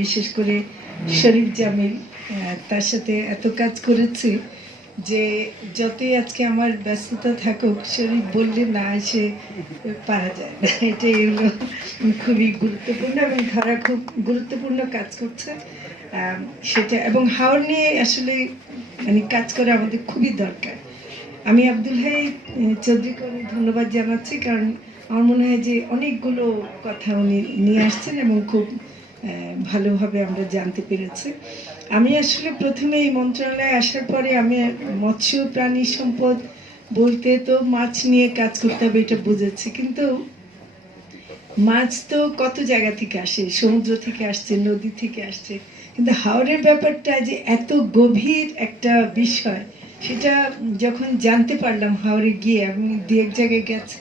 বিশেষ করে শরীফ জামিল তার সাথে এত কাজ করেছি যে যতই আজকে আমার ব্যস্ততা থাকুক, শরীফ বললে না এসে পারা যায় না। এটাই হলো খুবই গুরুত্বপূর্ণ এবং ধরা খুব গুরুত্বপূর্ণ কাজ করছে। সেটা এবং হাওর নিয়ে আসলে মানে কাজ করা আমাদের খুবই দরকার। আমি আব্দুল হাই চৌধুরীকে অনেক ধন্যবাদ জানাচ্ছি কারণ আমার মনে হয় যে অনেকগুলো কথা উনি নিয়ে আসছেন এবং খুব ভালোভাবে আমরা জানতে পেরেছি। আমি আসলে প্রথমে এই মন্ত্রণালয়ে আসার পরে আমি মৎস্য প্রাণী সম্পদ বলতে তো মাছ নিয়ে কাজ করতে হবে এটা বুঝেছি, কিন্তু মাছ তো কত জায়গা থেকে আসে? সমুদ্র থেকে আসছে, নদী থেকে আসছে। কিন্তু হাওড়ের ব্যাপারটা যে এত গভীর একটা বিষয়, সেটা যখন জানতে পারলাম হাওড়ে গিয়ে, আমি দু এক জায়গায় গেছি,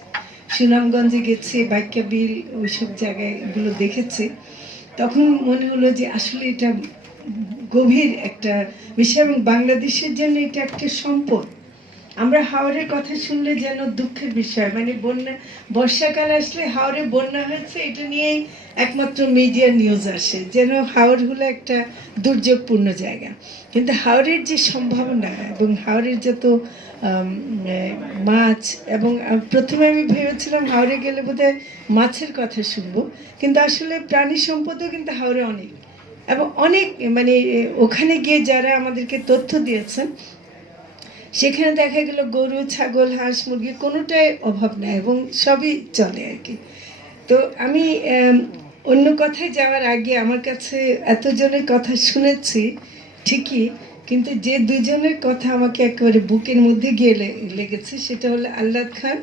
সুনামগঞ্জে গেছি বাইকা বিল ওইসব জায়গাগুলো দেখেছি। তখন মনে হলো যে আসলে এটা গভীর একটা বিষয় এবং বাংলাদেশের জন্য এটা একটা সম্পদ। আমরা হাওড়ের কথা শুনলে যেন দুঃখের বিষয় মানে বন্যা, বর্ষাকাল আসলে হাওড়ে বন্যা হয়েছে এটা নিয়েই একমাত্র মিডিয়া নিউজ আসে, যেন হাওড় হলো একটা দুর্যোগপূর্ণ জায়গা। কিন্তু হাওড়ের যে সম্ভাবনা এবং হাওড়ের যত মাছ এবং প্রথমে আমি ভেবেছিলাম হাওড়ে গেলে বোধহয় মাছের কথা শুনব, কিন্তু আসলে প্রাণী সম্পদও কিন্তু হাওড়ে অনেক। এবং অনেক মানে ওখানে গিয়ে যারা আমাদেরকে তথ্য দিয়েছেন সেখানে দেখা গেল গরু, ছাগল, হাঁস, মুরগি, কোনোটাই অভাব নাই এবং সবই চলে আর কি। তো আমি অন্য কথায় যাওয়ার আগে আমার কাছে এতজনের কথা শুনেছি, ঠিকই, কিন্তু যে দুজনের কথা আমাকে একেবারে বুকের মধ্যে গিয়ে লেগেছে সেটা হলো আল্লাদ খান।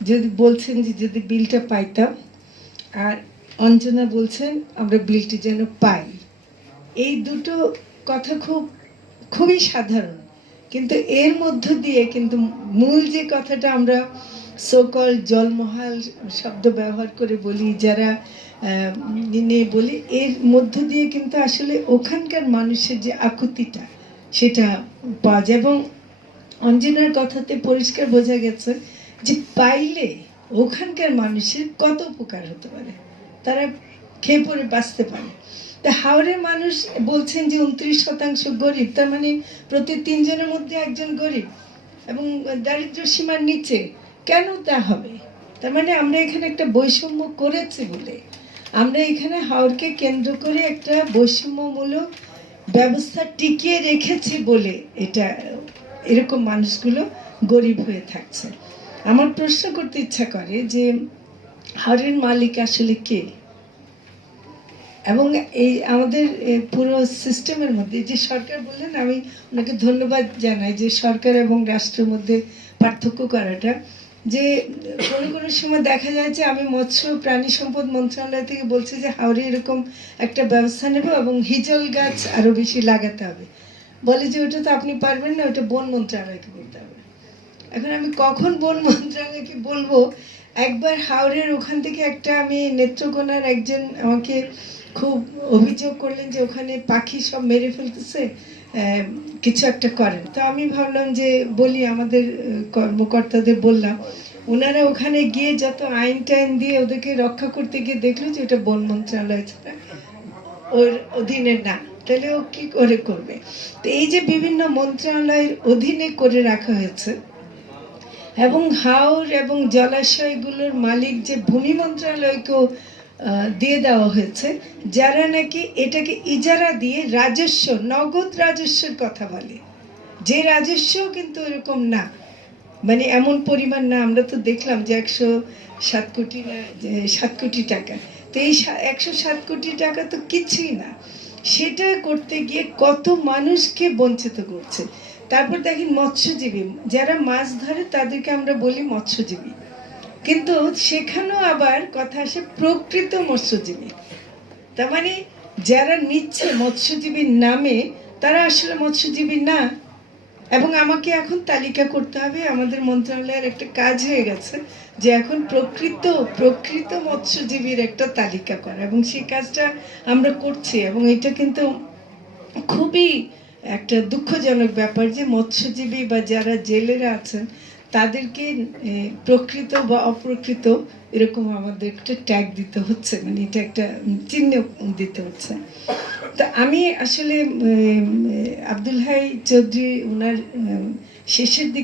যদি বলছেন যে যদি বিলটা পাইতাম, আর অঞ্জনা বলছেন, আমরা বিলটি যেন পাই। এই দুটো কথা খুব, খুবই সাধারণ। কিন্তু এর মধ্য দিয়ে কিন্তু মূল যে কথাটা আমরা সকল জলমহাল শব্দ ব্যবহার করে বলি, যারা নিয়ে বলি, এর মধ্য দিয়ে কিন্তু আসলে ওখানকার মানুষের যে আকুতিটা সেটা পাওয়া যায়। এবং অঞ্জনার কথাতে পরিষ্কার বোঝা গেছে যে পাইলে ওখানকার মানুষের কত উপকার হতে পারে। তারা খেয়ে পরে বাঁচতে পারে। তা হাওড়ের মানুষ বলছেন যে উনত্রিশ শতাংশ গরিব, তার মানে প্রতি তিনজনের মধ্যে একজন গরিব এবং দারিদ্র সীমার নিচে। কেন তা হবে? তার মানে আমরা এখানে একটা বৈষম্য করেছি বলে। আমরা এখানে হাওড়কে কেন্দ্র করে একটা বৈষম্যমূলক ব্যবস্থা টিকিয়ে রেখেছি বলে এটা, এরকম মানুষগুলো গরিব হয়ে থাকছে। আমার প্রশ্ন করতে ইচ্ছা করে যে হাওড়ের মালিক আসলে কে? এবং এই আমাদের পুরো সিস্টেমের মধ্যে, যে সরকার বললেন, আমি ওনাকে ধন্যবাদ জানাই যে সরকার এবং রাষ্ট্রের মধ্যে পার্থক্য করাটা। যে কোনো কোনো সময় দেখা যায় যে আমি মৎস্য প্রাণী সম্পদ মন্ত্রণালয় থেকে বলছি যে হাওড়ে এরকম একটা ব্যবস্থা নেব এবং হিজল গাছ আরও বেশি লাগাতে হবে। বলে যে ওটা তো আপনি পারবেন না, ওটা বন মন্ত্রণালয়কে বলতে হবে। এখন আমি কখন বন মন্ত্রণালয়কে বলব? একবার হাওড়ের ওখান থেকে একটা আমি নেত্রকোনার একজন আমাকে খুব অভিযোগ করলেন যে ওখানে পাখি সব মেরে ফেলতেছে কিছু একটা করেন। তো আমি ভাবলাম যে বলি আমাদের কর্মকর্তাদের বললাম, ওনারা ওখানে গিয়ে যত আইন টাইন দিয়ে ওদেরকে রক্ষা করতে গিয়ে দেখল যে ওটা বন মন্ত্রণালয় ছাড়া ওর অধীনে না। তাহলে ও কি করে করবে? তো এই যে বিভিন্ন মন্ত্রণালয়ের অধীনে করে রাখা হয়েছে, এবং হাওর এবং জলাশয়গুলোর মালিক যে ভূমি মন্ত্রণালয়কেও দিয়ে দেওয়া হয়েছে, যারা নাকি এটাকে ইজারা দিয়ে রাজস্ব, নগদ রাজস্বের কথা বলে। যে রাজস্ব কিন্তু এরকম না। মানে এমন পরিমাণ না, আমরা তো দেখলাম যে একশো সাত কোটি সাত কোটি টাকা। তো এই একশো সাত কোটি টাকা তো কিছুই না। সেটা করতে গিয়ে কত মানুষকে বঞ্চিত করছে। তারপর দেখেন মৎস্যজীবী, যারা মাছ ধরে তাদেরকে আমরা বলি মৎস্যজীবী। কিন্তু সেখানেও আবার কথা আসে প্রকৃত মৎস্যজীবী। তার মানে যারা নিচ্ছে মৎস্যজীবীর নামে, তারা আসলে মৎস্যজীবী না। এবং আমাকে এখন তালিকা করতে হবে, আমাদের মন্ত্রণালয়ের একটা কাজ হয়ে গেছে যে এখন প্রকৃত প্রকৃত মৎস্যজীবীর একটা তালিকা করা। এবং সেই কাজটা আমরা করছি এবং এটা কিন্তু খুবই একটা দুঃখজনক ব্যাপার যে মৎস্যজীবী বা যারা জেলেরা আছেন তাদেরকে প্রকৃত বা অপ্রকৃত এরকম আমাদের একটা ট্যাগ দিতে হচ্ছে মানে এটা একটা চিহ্ন দিতে হচ্ছে। তা আমি আসলে আব্দুল হাই চৌধুরী ওনার শেষের দিকে